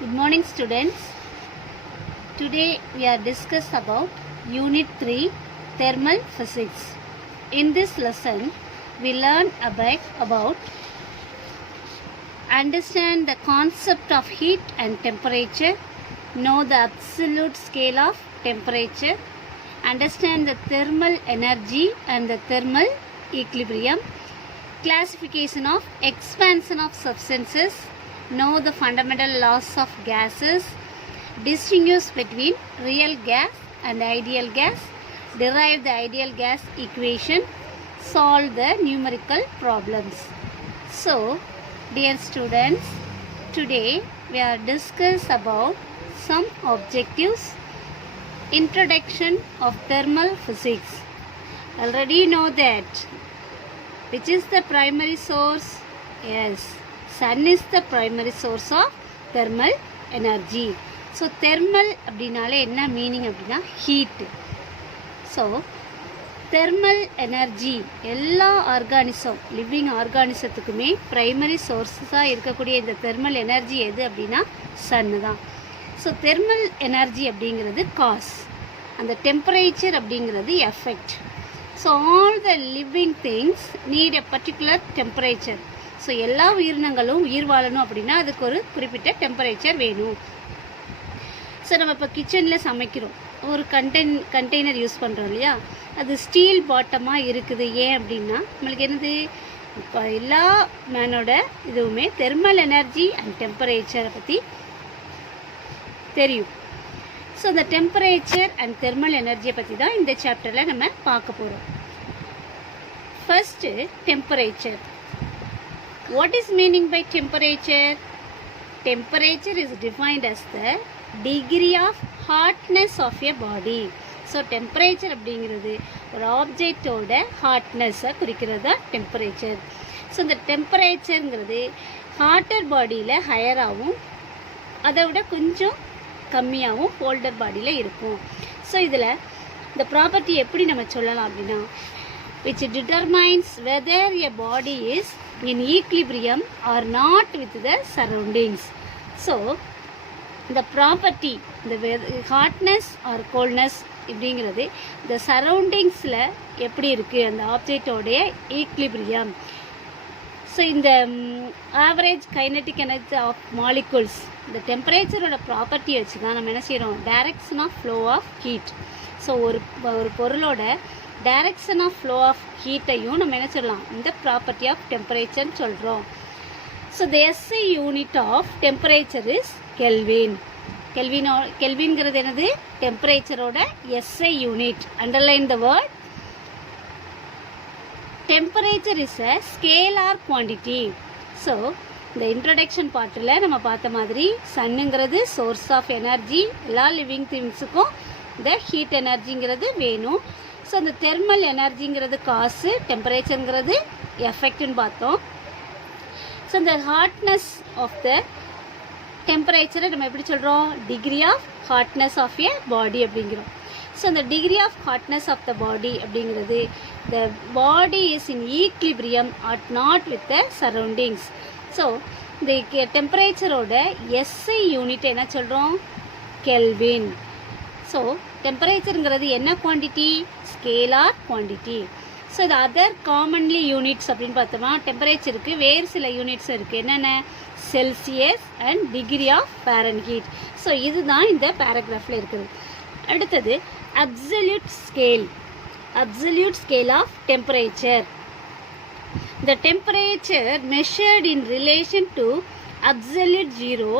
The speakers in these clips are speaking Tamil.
Good morning, students. Today we are discuss about Unit 3 Thermal Physics. In this lesson, we learn about understand the concept of heat and temperature, know the absolute scale of temperature, understand the thermal energy and the thermal equilibrium, classification of expansion of substances, know the fundamental laws of gases, distinguish between real gas and ideal gas, derive the ideal gas equation, solve the numerical problems. So, dear students, today we are discuss about some objectives. Introduction of thermal physics. Already know that. Which is the primary source? Yes, sun is the primary source of thermal energy. So, thermal அப்படினாலே என்ன மீனிங் அப்படின்னா ஹீட். ஸோ தெர்மல் எனர்ஜி எல்லா ஆர்கானிசம் லிவிங் ஆர்கானிசத்துக்குமே ப்ரைமரி சோர்ஸஸாக இருக்கக்கூடிய இந்த தெர்மல் எனர்ஜி எது அப்படின்னா சன்னு தான். ஸோ தெர்மல் எனர்ஜி அப்படிங்கிறது காஸ், அந்த டெம்பரேச்சர் அப்படிங்கிறது effect. So all the living things need a particular temperature. So எல்லா உயிரினங்களும் உயிர் வாழணும் அப்படின்னா அதுக்கு ஒரு குறிப்பிட்ட டெம்பரேச்சர் வேணும். ஸோ நம்ம இப்போ கிச்சனில் சமைக்கிறோம், ஒரு கண்டெய்னர் யூஸ் பண்ணுறோம் இல்லையா, அது ஸ்டீல் பாட்டமாக இருக்குது. ஏன் அப்படின்னா நம்மளுக்கு என்னது, இப்போ எல்லா மேனோட இதுவுமே தெர்மல் எனர்ஜி அண்ட் டெம்பரேச்சரை பற்றி தெரியும். ஸோ இந்த டெம்பரேச்சர் அண்ட் தெர்மல் எனர்ஜியை பற்றி தான் இந்த சாப்டரில் நம்ம பார்க்க போகிறோம். First temperature. What is meaning by temperature? Temperature is defined as the degree of hotness of a body. So temperature அப்படிங்கிறது ஒரு ஆப்ஜெக்டோட ஹாட்னஸை குறிக்கிறது தான் டெம்பரேச்சர். ஸோ இந்த டெம்பரேச்சருங்கிறது ஹாட்டர் பாடியில் ஹையராகவும் அதை விட கொஞ்சம் கம்மியாகவும் கோல்டர் பாடியில் இருக்கும். ஸோ இதில் இந்த ப்ராப்பர்ட்டி எப்படி நம்ம சொல்லலாம் அப்படின்னா, which determines whether a body is in equilibrium or not with the surroundings. So the property, the hotness or coldness இப்படிங்கிறது இந்த சரௌண்டிங்ஸில் எப்படி இருக்குது அந்த ஆப்ஜெக்டோடைய ஈக்லிபிரியம். ஸோ இந்த average kinetic energy of molecules, இந்த டெம்பரேச்சரோட ப்ராப்பர்ட்டி வச்சு தான் நம்ம என்ன செய்கிறோம், direction of flow of heat. So ஒரு பொருளோட டைரக்ஷன் ஆஃப் ஃப்ளோ ஆஃப் ஹீட்டையும் நம்ம என்ன சொல்லலாம், இந்த ப்ராப்பர்ட்டி ஆஃப் டெம்பரேச்சர்னு சொல்கிறோம். So the SI unit of temperature is kelvin. கெல்வின்ங்கிறது என்னது, டெம்பரேச்சரோட SI unit. Underline the word. Temperature is a scalar quantity. So இந்த இன்ட்ரடக்ஷன் பார்ட்டில் நம்ம பார்த்த மாதிரி சன்னுங்கிறது சோர்ஸ் ஆஃப் எனர்ஜி, எல்லா லிவிங் திங்ஸுக்கும் இந்த ஹீட் எனர்ஜிங்கிறது வேணும். ஸோ இந்த தெர்மல் எனர்ஜிங்கிறது காசு, டெம்பரேச்சருங்கிறது எஃபெக்ட்னு பார்த்தோம். ஸோ இந்த ஹாட்னஸ் ஆஃப் த டெம்பரேச்சரை நம்ம எப்படி சொல்கிறோம், degree of hotness of a body அப்படிங்கிறோம். ஸோ இந்த degree of hotness of the body அப்படிங்கிறது the body is in equilibrium at not with the surroundings. So இந்த டெம்பரேச்சரோட எஸ்ஐ யூனிட் என்ன சொல்கிறோம், கெல்வின். ஸோ டெம்பரேச்சருங்கிறது என்ன குவான்டிட்டி, ஸ்கேலார் குவான்டிட்டி. ஸோ இது அதர் காமன்லி யூனிட்ஸ் அப்படின்னு பார்த்தோம்னா டெம்பரேச்சருக்கு வேறு சில யூனிட்ஸ் இருக்குது. என்னென்ன, Celsius and degree of Fahrenheit. So இதுதான் இந்த பேராகிராஃபில் இருக்குது. அடுத்தது absolute scale. Absolute scale of temperature. The temperature measured in relation to absolute zero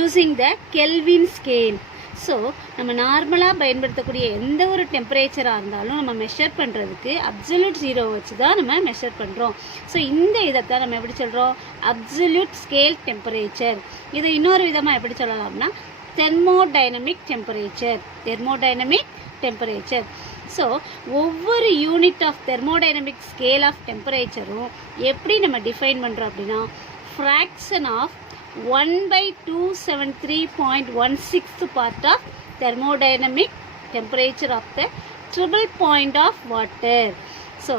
using the Kelvin scale. So நம்ம நார்மலாக பயன்படுத்தக்கூடிய எந்த ஒரு டெம்பரேச்சராக இருந்தாலும் நம்ம மெஷர் பண்ணுறதுக்கு அப்சல்யூட் ஜீரோ வச்சு தான் நம்ம மெஷர் பண்ணுறோம். ஸோ இந்த இதைத்தான் நம்ம எப்படி சொல்கிறோம், அப்சல்யூட் ஸ்கேல் டெம்பரேச்சர். இதை இன்னொரு விதமாக எப்படி சொல்லலாம்னா thermodynamic temperature. Thermodynamic temperature. So ஒவ்வொரு unit of thermodynamic scale of டெம்பரேச்சரும் எப்படி நம்ம டிஃபைன் பண்ணுறோம் அப்படின்னா fraction of 1/273.16 part of thermodynamic temperature of the triple point of water. So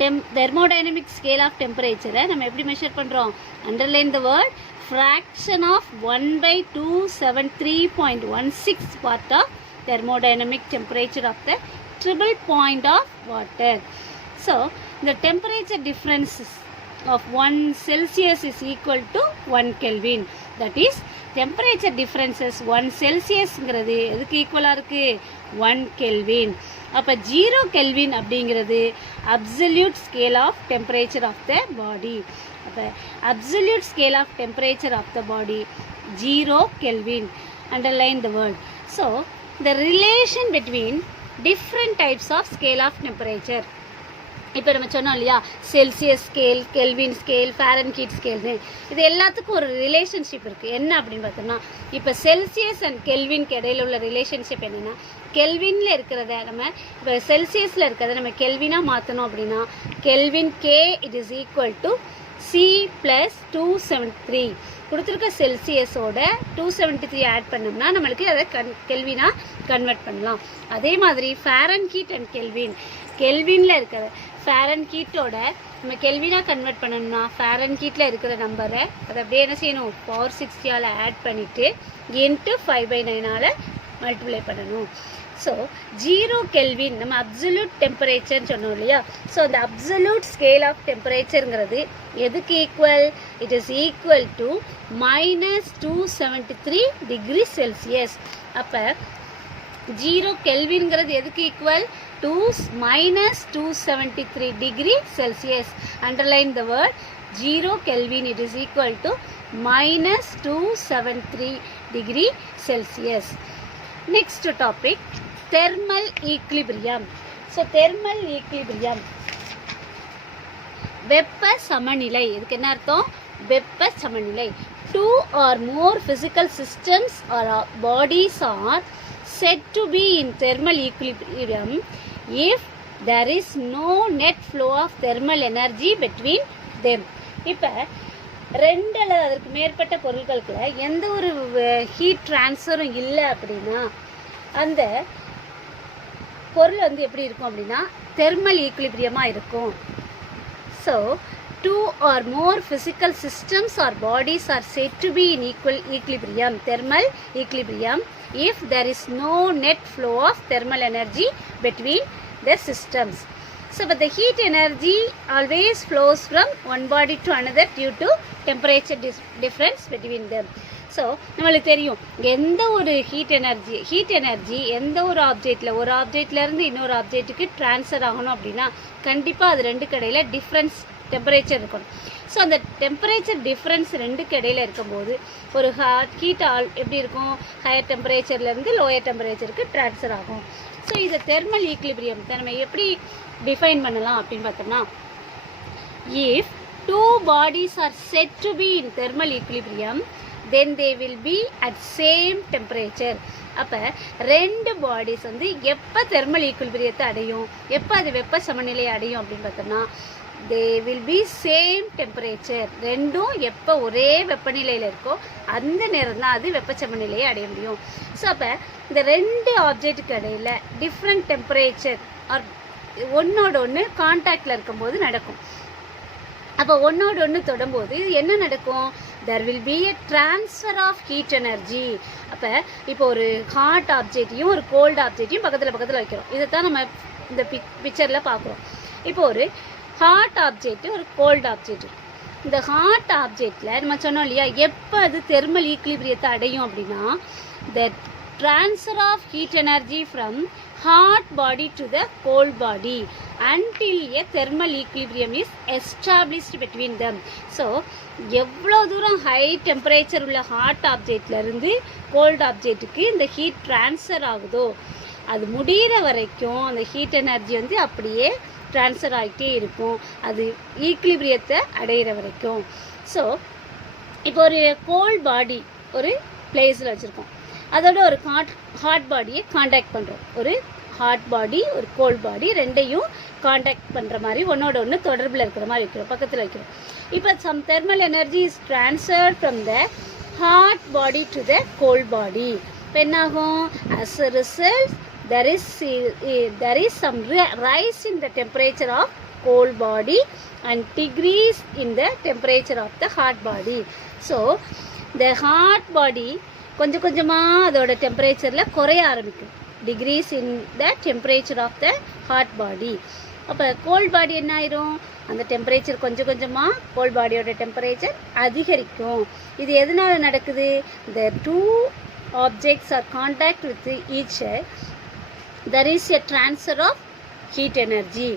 thermodynamic scale of temperature நம்ம எப்படி மெஷர் பண்ணுறோம், underline the word fraction of 1/273.16 part of thermodynamic temperature of the triple point of water. So the temperature difference of 1 Celsius is equal to 1 Kelvin. That is temperature differences 1 Celsiusங்கிறது எதுக்கு ஈக்குவலாக இருக்குது 1 Kelvin. அப்போ 0 Kelvin அப்படிங்கிறது absolute scale of temperature of the body. அப்போ absolute scale of temperature of the body 0 Kelvin. Underline the word. So the relation between different types of scale of temperature. இப்போ நம்ம சொன்னோம் இல்லையா, Celsius scale, kelvin scale, Fahrenheit ஸ்கேல்னு, இது எல்லாத்துக்கும் ஒரு ரிலேஷன்ஷிப் இருக்குது. என்ன அப்படின்னு பார்த்தோம்னா, இப்போ செல்சியஸ் அண்ட் கெல்வின்க்கு இடையில உள்ள ரிலேஷன்ஷிப் என்னென்னா, கெல்வினில் இருக்கிறத நம்ம இப்போ செல்சியஸில் இருக்கிறத நம்ம கெல்வினாக மாற்றணும் அப்படின்னா kelvin K it is equal to C plus 273 கொடுத்துருக்க செல்சியஸோட 273 ஆட் பண்ணோம்னா நம்மளுக்கு அதை கெல்வினாக கன்வெர்ட் பண்ணலாம். அதே மாதிரி ஃபாரன்ஹீட் அண்ட் கெல்வினில் இருக்கிற ஃபாரன்ஹீட்டோட நம்ம கெல்வினாக கன்வெர்ட் பண்ணணும்னா ஃபாரன்ஹீட்டில் இருக்கிற நம்பரை அதை அப்படியே என்ன செய்யணும், பவர் 60ஆல் ஆட் பண்ணிவிட்டு இன்ட்டு 5/9ஆல் மல்டிப்ளை பண்ணணும். ஸோ 0 கெல்வின் நம்ம அப்சல்யூட் டெம்பரேச்சர்னு சொன்னோம் இல்லையா. ஸோ அந்த அப்சல்யூட் ஸ்கேல் ஆஃப் டெம்பரேச்சருங்கிறது எதுக்கு equal, it is equal to -273 degree Celsius. அப்போ 0 கெல்வின்ங்கிறது எதுக்கு equal, -273 degree Celsius. Underline the word 0 kelvin it is equal to -273 degree Celsius. Next topic, thermal equilibrium. So thermal equilibrium வெப்ப சமநிலை. இதுக்கு என்ன அர்த்தம், வெப்ப சமநிலை. 2 or more physical systems or bodies are said to be in thermal equilibrium if there is no net flow of thermal energy between them. இப்போ ரெண்டு அல்லது அதற்கு மேற்பட்ட பொருட்களுக்கு எந்த ஒரு ஹீட் ட்ரான்ஸ்ஃபரும் இல்லை அப்படின்னா அந்த பொருள் வந்து எப்படி இருக்கும் அப்படின்னா தெர்மல் ஈக்குலிபிரியமாக இருக்கும். So 2 or more physical systems or bodies are said to be in equilibrium, thermal equilibrium, if there is no net flow of thermal energy between the systems. So but the heat energy always flows from one body to another due to temperature difference between them. So நம்மளுக்கு தெரியும் எந்த ஒரு ஹீட் எனர்ஜி எந்த ஒரு ஆப்ஜெக்ட்லேருந்து இன்னொரு ஆப்ஜெக்ட்டுக்கு ட்ரான்ஸ்ஃபர் ஆகணும் அப்படின்னா கண்டிப்பாக அது ரெண்டுக்கு இடையில டிஃப்ரென்ஸ் டெம்பரேச்சர் இருக்கணும். ஸோ அந்த டெம்பரேச்சர் டிஃப்ரென்ஸ் ரெண்டுக்கு இடையில இருக்கும்போது ஒரு ஹீட் எப்படி இருக்கும், ஹையர் டெம்பரேச்சர்லேருந்து லோயர் டெம்பரேச்சருக்கு ட்ரான்ஸ்ஃபர் ஆகும். ஸோ இதை தெர்மல் ஈக்குலிபிரியம் நம்ம எப்படி டிஃபைன் பண்ணலாம் அப்படின்னு பார்த்தோம்னா, if two bodies are said to be in thermal equilibrium then they will be at same temperature. அப்போ ரெண்டு பாடிஸ் வந்து எப்போ தெர்மல் ஈக்குலிபிரியத்தை அடையும், எப்போ அது வெப்ப சமநிலை அடையும் அப்படின்னு பார்த்தோம்னா they will be same temperature. ரெண்டும் எப்போ ஒரே வெப்பநிலையில் இருக்கோ அந்த நேரம் தான் அது வெப்ப சமநிலையை அடைய முடியும். ஸோ அப்போ இந்த ரெண்டு ஆப்ஜெக்ட்டுக்கு இடையில டிஃப்ரெண்ட் டெம்பரேச்சர் ஆர் ஒன்னோட ஒன்று கான்டாக்டில் இருக்கும்போது நடக்கும். அப்போ ஒன்னோட ஒன்று தொடும்போது என்ன நடக்கும், there will be a transfer of heat energy. அப்போ இப்போ ஒரு ஹாட் ஆப்ஜெக்டையும் ஒரு கோல்டு ஆப்ஜெக்டையும் பக்கத்தில் வைக்கிறோம். இதை தான் நம்ம இந்த பிக்சரில் பார்க்குறோம். இப்போ ஒரு ஹாட் ஆப்ஜெக்ட் ஒரு கோல்டு ஆப்ஜெக்ட். இந்த ஹாட் ஆப்ஜெக்டில் நம்ம சொன்னோம் இல்லையா எப்போ அது தெர்மல் ஈக்குலிபிரியத்தை அடையும் அப்படின்னா the transfer of heat energy from hot body to the cold body until a thermal equilibrium is established between them. So எவ்வளோ தூரம் ஹை டெம்பரேச்சர் உள்ள ஹாட் ஆப்ஜெக்ட்லேருந்து கோல்டு ஆப்ஜெக்ட்டுக்கு இந்த ஹீட் ட்ரான்ஸ்ஃபர் ஆகுதோ அது முடிகிற வரைக்கும் அந்த ஹீட் எனர்ஜி வந்து அப்படியே ட்ரான்ஸ்ஃபர் ஆகிட்டே இருக்கும், அது ஈக்குலிபிரியத்தை அடையிற வரைக்கும். ஸோ இப்போ ஒரு கோல்ட் பாடி ஒரு பிளேஸில் வச்சுருக்கோம், அதோட ஒரு ஹாட் பாடியை காண்டாக்ட் பண்ணுறோம். ஒரு ஹாட் பாடி ஒரு கோல்ட் பாடி ரெண்டையும் காண்டாக்ட் பண்ணுற மாதிரி ஒன்றோட ஒன்று தொடர்பில் இருக்கிற மாதிரி வைக்கிறோம், பக்கத்தில் வைக்கிறோம். இப்போ some thermal energy is transferred from the hot body to the cold body. இப்போ என்னாகும், as a result there is some rise in the temperature of cold body and decrease in the temperature of the hot body. So the hot body கொஞ்சம் கொஞ்சமாக அதோட டெம்பரேச்சரில் குறைய ஆரம்பிக்கும். Decrease in the temperature of the hot body. அப்போ கோல்ட் பாடி என்ன ஆயிரும், அந்த டெம்பரேச்சர் கொஞ்சம் கொஞ்சமாக கோல்ட் பாடியோட டெம்பரேச்சர் அதிகரிக்கும். இது எதனால் நடக்குது? the two objects are contact with each other, there is a transfer of heat energy.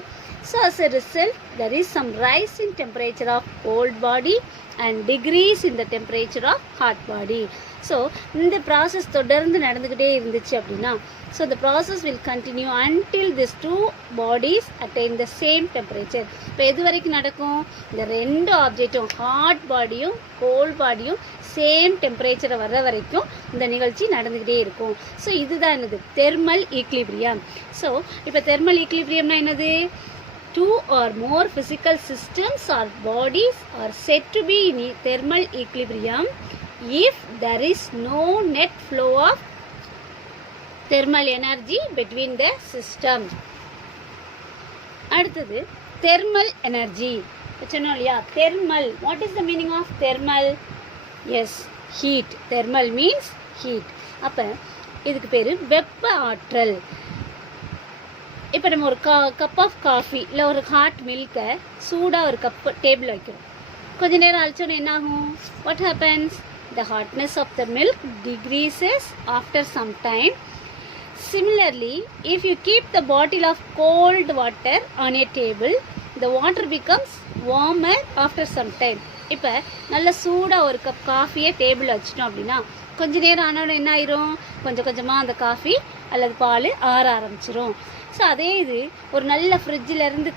So as a result there is some rise in temperature of cold body and decrease in the temperature of hot body. So இந்த ப்ராசஸ் தொடர்ந்து நடந்துக்கிட்டே இருந்துச்சு அப்படின்னா, so the process will continue until these two bodies attain the same temperature. இப்போ எது வரைக்கும் நடக்கும்? இந்த ரெண்டு ஆப்ஜெக்டும் ஹாட் பாடியும் கோல்ட் பாடியும் சேம் டெம்பரேச்சரை வர்ற வரைக்கும் இந்த நிகழ்ச்சி நடந்துக்கிட்டே இருக்கும். ஸோ இதுதான் என்னது? Thermal equilibrium. ஸோ இப்போ தெர்மல் ஈக்லிபிரியம்னா என்னது? Two or more physical systems or bodies are said to be in thermal equilibrium if there is no net flow of thermal energy between the system. அடுத்தது thermal energy. சொன்னோம் இல்லையா thermal. What is the meaning of thermal? Yes, heat. Thermal means heat. அப்போ இதுக்கு பேர் வெப்ப ஆற்றல். இப்போ நம்ம ஒரு கப் ஆஃப் காஃபி இல்லை ஒரு ஹாட் மில்கை சூடாக ஒரு கப் டேபிள் வைக்கிறோம். கொஞ்ச நேரம் அழிச்சோன்னு என்ன ஆகும்? What happens? the hotness of the milk decreases after some time. Similarly, if you keep the bottle of cold water on a table, the water becomes warmer after some time. இப்போ நல்ல சூடாக ஒரு கப் காஃபியை டேபிள் வச்சிட்டோம் அப்படின்னா கொஞ்ச நேரம் ஆனாலும் என்ன ஆயிரும்? கொஞ்சம் கொஞ்சமாக அந்த காஃபி அல்லது பால் ஆற ஆரம்பிச்சிரும். ஸோ அதே இது ஒரு நல்ல ஃப்ரிட்ஜிலேருந்து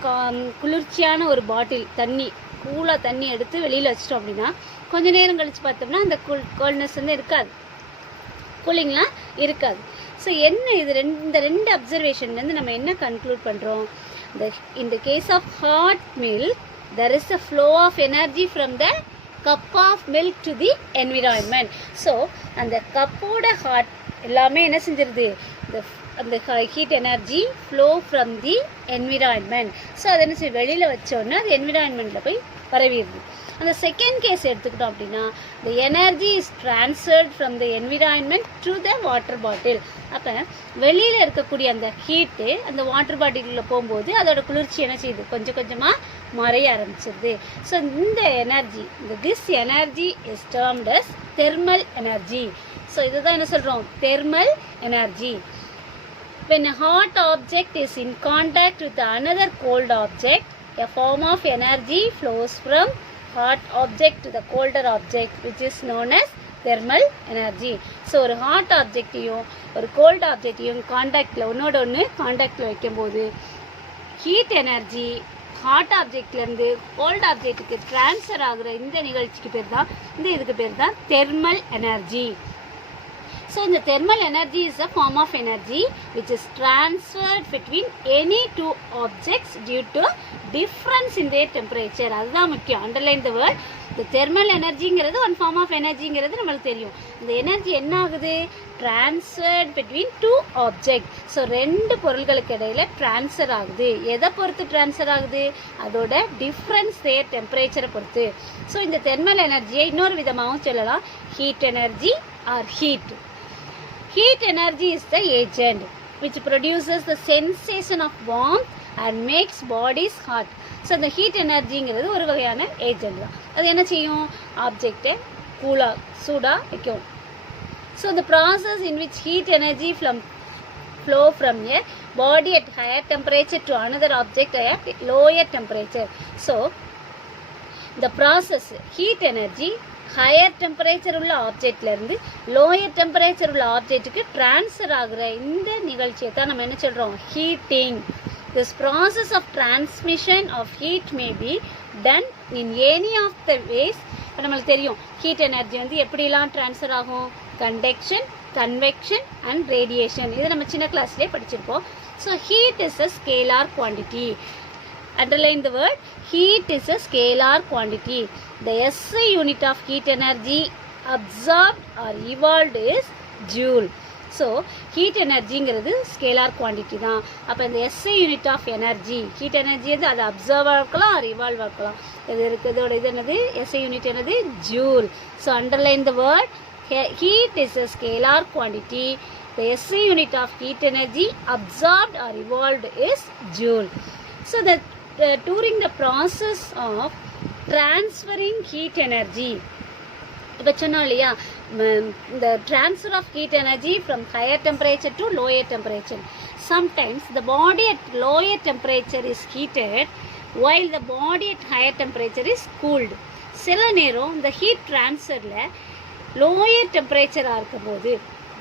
குளிர்ச்சியான ஒரு பாட்டில் தண்ணி, கூலாக தண்ணி எடுத்து வெளியில் வச்சிட்டோம் அப்படின்னா கொஞ்ச நேரம் கழித்து பார்த்தோம்னா அந்த கோல்ட்னஸ் வந்து இருக்காது, கூலிங்லாம் இருக்காது. ஸோ என்ன இது இந்த ரெண்டு அப்சர்வேஷன்லேருந்து நம்ம என்ன கன்க்ளூட் பண்ணுறோம்? in the case of hot milk there is a flow of energy from the cup of milk to the environment. So அந்த கப்போட ஹாட் எல்லாமே என்ன செஞ்சிருது? அந்த heat energy flow from the environment. So அதை என்ன செய்ய வெளியில் வச்சோன்னா அது என்விரான்மெண்ட்டில் போய் பரவிடுது. அந்த செகண்ட் கேஸ் எடுத்துக்கிட்டோம் அப்படின்னா the energy is transferred from the environment to the water bottle. அப்போ வெளியில் இருக்கக்கூடிய அந்த ஹீட்டு அந்த வாட்டர் பாட்டிலில் போகும்போது அதோட குளிர்ச்சி என்ன செய்யுது? கொஞ்சம் கொஞ்சமாக மறைய ஆரம்பிச்சிருது. ஸோ இந்த energy, this energy is termed as thermal energy. So இதுதான் என்ன சொல்கிறோம்? Thermal energy. When a hot object is in contact with another cold object, a form of energy flows from hot object to the colder object, which is known as thermal energy. So ஒரு ஹாட் ஆப்ஜெக்டையும் ஒரு கோல்ட் ஆப்ஜெக்டையும் காண்டாக்டில் ஒன்றோட ஒன்று காண்டாக்டில் வைக்கும்போது ஹீட் எனர்ஜி ஹாட் ஆப்ஜெக்ட்லேருந்து கோல்ட் ஆப்ஜெக்ட்டுக்கு ட்ரான்ஸ்ஃபர் ஆகுற இந்த நிகழ்ச்சிக்கு பேர் தான், இதுக்கு பேர் தான் thermal energy. So the thermal energy is a form of energy which is transferred between any two objects due to difference in their temperature. அதுதான் முக்கியம். Underline the word. The thermal energyங்கிறது one form of energyங்கிறது நம்மளுக்கு தெரியும். இந்த எனர்ஜி என்ன ஆகுது? transferred between two objects. So ரெண்டு பொருள்களுக்கு இடையில ட்ரான்ஸ்ஃபர் ஆகுது. எதை பொறுத்து ட்ரான்ஸ்ஃபர் ஆகுது? அதோட டிஃப்ரென்ஸ் their டெம்பரேச்சரை பொறுத்து. ஸோ இந்த தெர்மல் எனர்ஜியை இன்னொரு விதமாகவும் சொல்லலாம், heat energy or heat. Heat energy is the agent which produces the sensation of warmth and makes bodies hot. So the heat energyங்கிறது ஒரு வகையான ஏஜென்ட் தான். அது என்ன செய்யும்? ஆப்ஜெக்டை கூலாக சூடாக வைக்கும். So the process in which heat energy flow from a body at higher temperature to another object at lower temperature. So the process heat energy higher temperature உள்ள ஆப்ஜெக்ட்லேருந்து லோயர் டெம்பரேச்சர் உள்ள ஆப்ஜெக்ட்டுக்கு ட்ரான்ஸ்ஃபர் ஆகிற இந்த நிகழ்ச்சியை தான் நம்ம என்ன சொல்கிறோம்? Heating. This process of transmission of heat may be done in any of the ways. இப்போ நம்மளுக்கு தெரியும் ஹீட் எனர்ஜி வந்து எப்படிலாம் ட்ரான்ஸ்ஃபர் ஆகும்? Conduction, convection and radiation. இது நம்ம சின்ன கிளாஸ்லேயே படிச்சிருப்போம். So heat is a scalar quantity. Underline the word. Heat is a scalar quantity. The SI unit of heat energy absorbed or evolved is joule. So heat எனர்ஜிங்கிறது ஸ்கேலார் குவான்டிட்டி தான். அப்போ இந்த SI unit of energy, heat energy வந்து அது அப்சர்வாக இருக்கலாம், ரிவால்வ் இருக்கலாம். இது இருக்கிறதோட இது என்னது, SI யூனிட் என்னது, joule. So underline the word, heat is a scalar quantity. The SI unit of heat energy absorbed or evolved is joule. So during the process of transferring heat energy, இப்போ சொன்னோம் இல்லையா, இந்த transfer of heat energy from higher temperature to lower temperature. Sometimes the body at lower temperature is heated while the body at higher temperature is cooled. சில நேரம் இந்த ஹீட் ட்ரான்ஸ்ஃபரில் லோயர் டெம்பரேச்சராக இருக்கும்போது,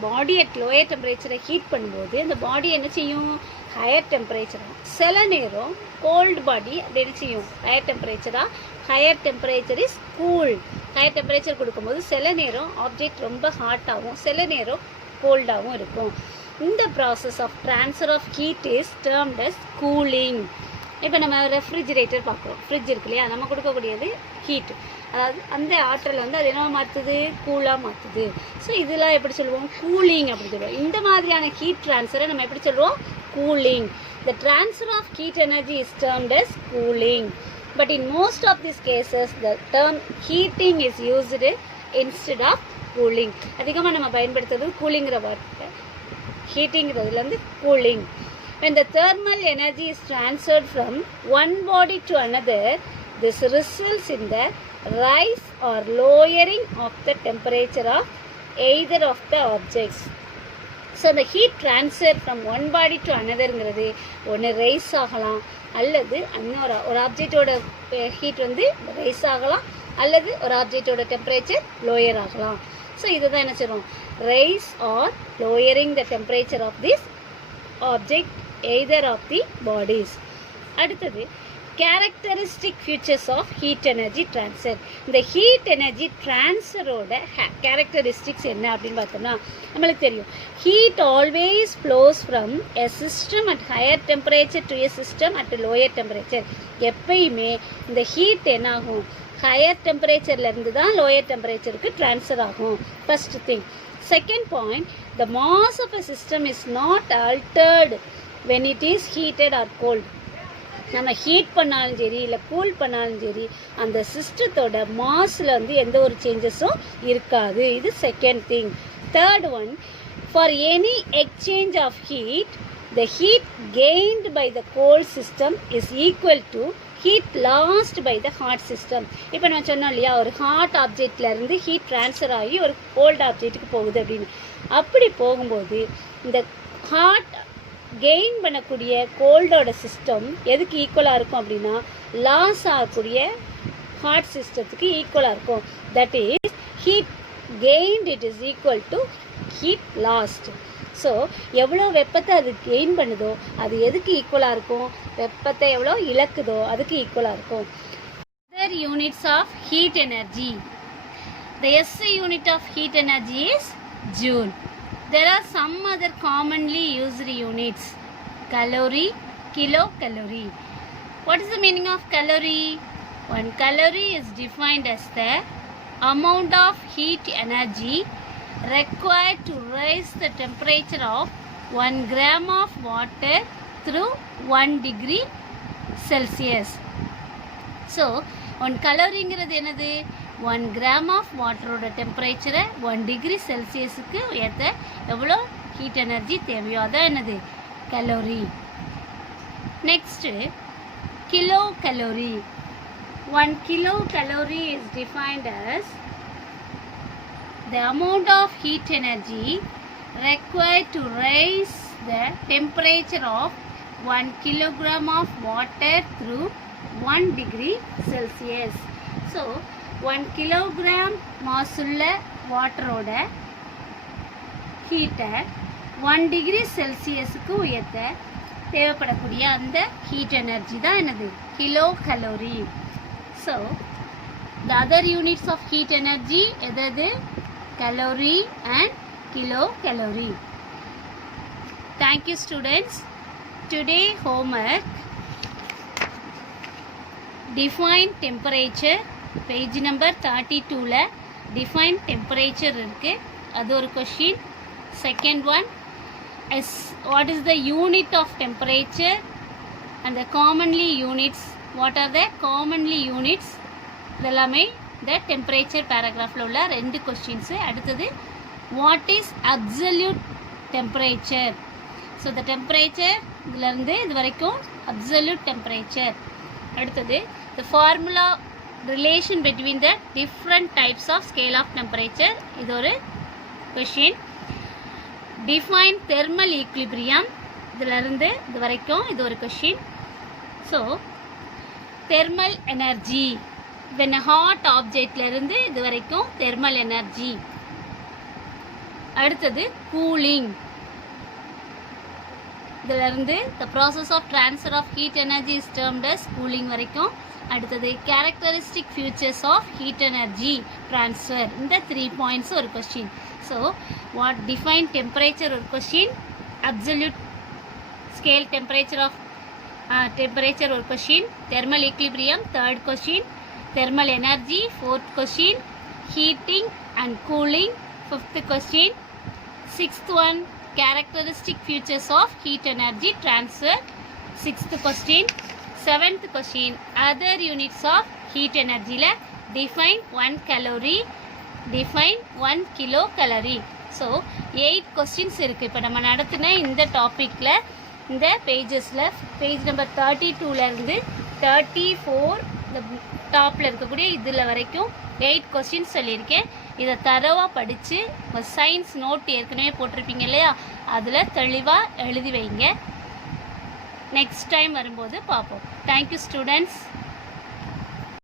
பாடி அட் லோயர் டெம்பரேச்சரை ஹீட் பண்ணும்போது அந்த பாடி என்ன செய்யும், ஹையர் டெம்பரேச்சராக. சில நேரம் கோல்டு பாடி அப்படி என்ன செய்யும், ஹையர் டெம்பரேச்சராக. Higher temperature is cool. Higher temperature கொடுக்கும்போது சில நேரம் ஆப்ஜெக்ட் ரொம்ப ஹாட்டாகவும் சில நேரம் கோல்டாகவும் இருக்கும். இந்த process of transfer of heat is termed as cooling. இப்போ நம்ம ரெஃப்ரிஜிரேட்டர் பார்க்குறோம், ஃப்ரிட்ஜ் இருக்கு இல்லையா, நம்ம கொடுக்கக்கூடியது ஹீட், அதாவது அந்த ஆற்றல் வந்து அது என்ன மாற்றுது, கூலாக மாற்றுது. ஸோ இதெல்லாம் எப்படி சொல்லுவோம், கூலிங் அப்படி சொல்லுவோம். இந்த மாதிரியான ஹீட் ட்ரான்ஸ்ஃபரை நம்ம எப்படி சொல்லுவோம், cooling. The transfer of heat energy is termed as cooling. But in most of these cases, the term heating is used instead of cooling. அதிகமாக நம்ம பயன்படுத்துறது கூலிங்கிற வார்த்தை, ஹீட்டிங்கிறதுலேருந்து cooling. When the thermal energy is transferred from one body to another, this results in the rise or lowering of the temperature of either of the objects. So the heat transfer from one body to anotherங்கிறது ஒன்று ரைஸ் ஆகலாம், அல்லது இன்னொரு ஒரு ஆப்ஜெக்டோட ஹீட் வந்து ரைஸ் ஆகலாம், அல்லது ஒரு ஆப்ஜெக்டோட டெம்பரேச்சர் லோயர் ஆகலாம். ஸோ இதுதான் என்ன சொல்கிறோம், rise or lowering the temperature of this object either of the bodies. அடுத்தது characteristic features of heat energy transfer. இந்த ஹீட் எனர்ஜி ட்ரான்ஸ்ஃபரோட கேரக்டரிஸ்டிக்ஸ் என்ன அப்படின்னு பார்த்தோம்னா, நம்மளுக்கு தெரியும், heat always flows from a system at higher temperature to a system at lower temperature. எப்பயுமே இந்த ஹீட் என்ன ஆகும், ஹையர் டெம்பரேச்சர்லேருந்து தான் லோயர் டெம்பரேச்சருக்கு ட்ரான்ஸ்ஃபர் ஆகும். First thing. Second point, the mass of a system is not altered when it is heated or cold. நம்ம ஹீட் பண்ணாலும் சரி இல்லை கூல் பண்ணாலும் சரி அந்த சிஸ்டத்தோட மாஸில் வந்து எந்த ஒரு சேஞ்சஸும் இருக்காது. இது second thing. Third one, for any exchange of heat, the heat gained by the cold system is equal to heat lost by the hot system. இப்போ நம்ம சொன்னோம் இல்லையா, ஒரு ஹாட் ஆப்ஜெக்ட்லேருந்து ஹீட் ட்ரான்ஸ்ஃபர் ஆகி ஒரு கோல்ட் ஆப்ஜெக்ட்டுக்கு போகுது அப்படின்னு. அப்படி போகும்போது இந்த ஹாட் கெயின் பண்ணக்கூடிய கோல்டோட சிஸ்டம் எதுக்கு ஈக்குவலாக இருக்கும் அப்படின்னா, லாஸ் ஆகக்கூடிய ஹாட் சிஸ்டத்துக்கு ஈக்குவலாக இருக்கும். That is heat gained it is equal to heat last. So எவ்வளோ வெப்பத்தை அது கெயின் பண்ணுதோ அது எதுக்கு ஈக்குவலாக இருக்கும், வெப்பத்தை எவ்வளோ இழக்குதோ அதுக்கு ஈக்குவலாக இருக்கும். Other units of heat energy. The SI unit of heat energy is joule. There are some other commonly used units. Calorie, kilocalorie. What is the meaning of calorie? 1 calorie is defined as the amount of heat energy required to raise the temperature of 1 gram of water through 1 degree Celsius. So, 1 calorie என்னது, 1 gram of வாட்டரோட டெம்பரேச்சரை 1 டிகிரி செல்சியஸுக்கு ஏற்ற எவ்வளோ ஹீட் எனர்ஜி தேவையோ அதான் என்னது, calorie. Next kilo calorie. 1 kilocalorie is defined as the amount of heat energy required to raise the temperature of 1 kilogram of water through 1 degree Celsius. So 1 kilogram mass உள்ள வாட்டரோட ஹீட்டை 1 டிகிரி செல்சியஸுக்கு உயர்த்த தேவைப்படக்கூடிய அந்த ஹீட் எனர்ஜி தான் என்னது, kilo calorie. So the other units of heat energy எது, calorie and kilocalorie. Thank you students. Today homework, define temperature. Page number 32ல டிஃபைன் டெம்பரேச்சர் இருக்குது, அது ஒரு question. Second one is what is the unit of temperature and the commonly units. What are the commonly units? இதெல்லாமே the temperature paragraphல உள்ள 2 questions. அடுத்தது what is absolute temperature? So the temperature இதிலிருந்து இது வரைக்கும் absolute temperature. அடுத்தது the formula relation between the different types of scale of temperature. இது ஒரு question. Define thermal equilibrium. இதிலிருந்து இது வரைக்கும் இது ஒரு question. So thermal energy. when a hot objectல இருந்து இது வரைக்கும் thermal energy. அடுத்தது cooling. இதிலிருந்து the process of transfer of heat energy is termed as cooling வரைக்கும். அடுத்தது characteristic features of heat energy transfer. இந்த 3 points ஒரு question. So what define temperature ஒரு question, absolute scale temperature of temperature ஒரு question, thermal equilibrium third question, thermal energy fourth question, heating and cooling fifth question, sixth one characteristic features of heat energy transfer sixth question, seventh question other units of heat energy la define 1 calorie, define 1 kilocalorie. So 8 questions இருக்கு. இப்போ நம்ம நடத்தின இந்த டாபிக்ல இந்த பேஜஸ்ல பேஜ் நம்பர் 32ல இருந்து 34 இந்த டாப்ல இருக்கக்கூடிய இதில் வரைக்கும் 8 கொஸ்டின்ஸ் சொல்லியிருக்கேன். இதை தரவாக படித்து சயின்ஸ் நோட் ஏற்கனவே போட்டிருப்பீங்க இல்லையா, அதில் தெளிவாக எழுதி வைங்க. நெக்ஸ்ட் டைம் வரும்போது பார்ப்போம். Thank you students.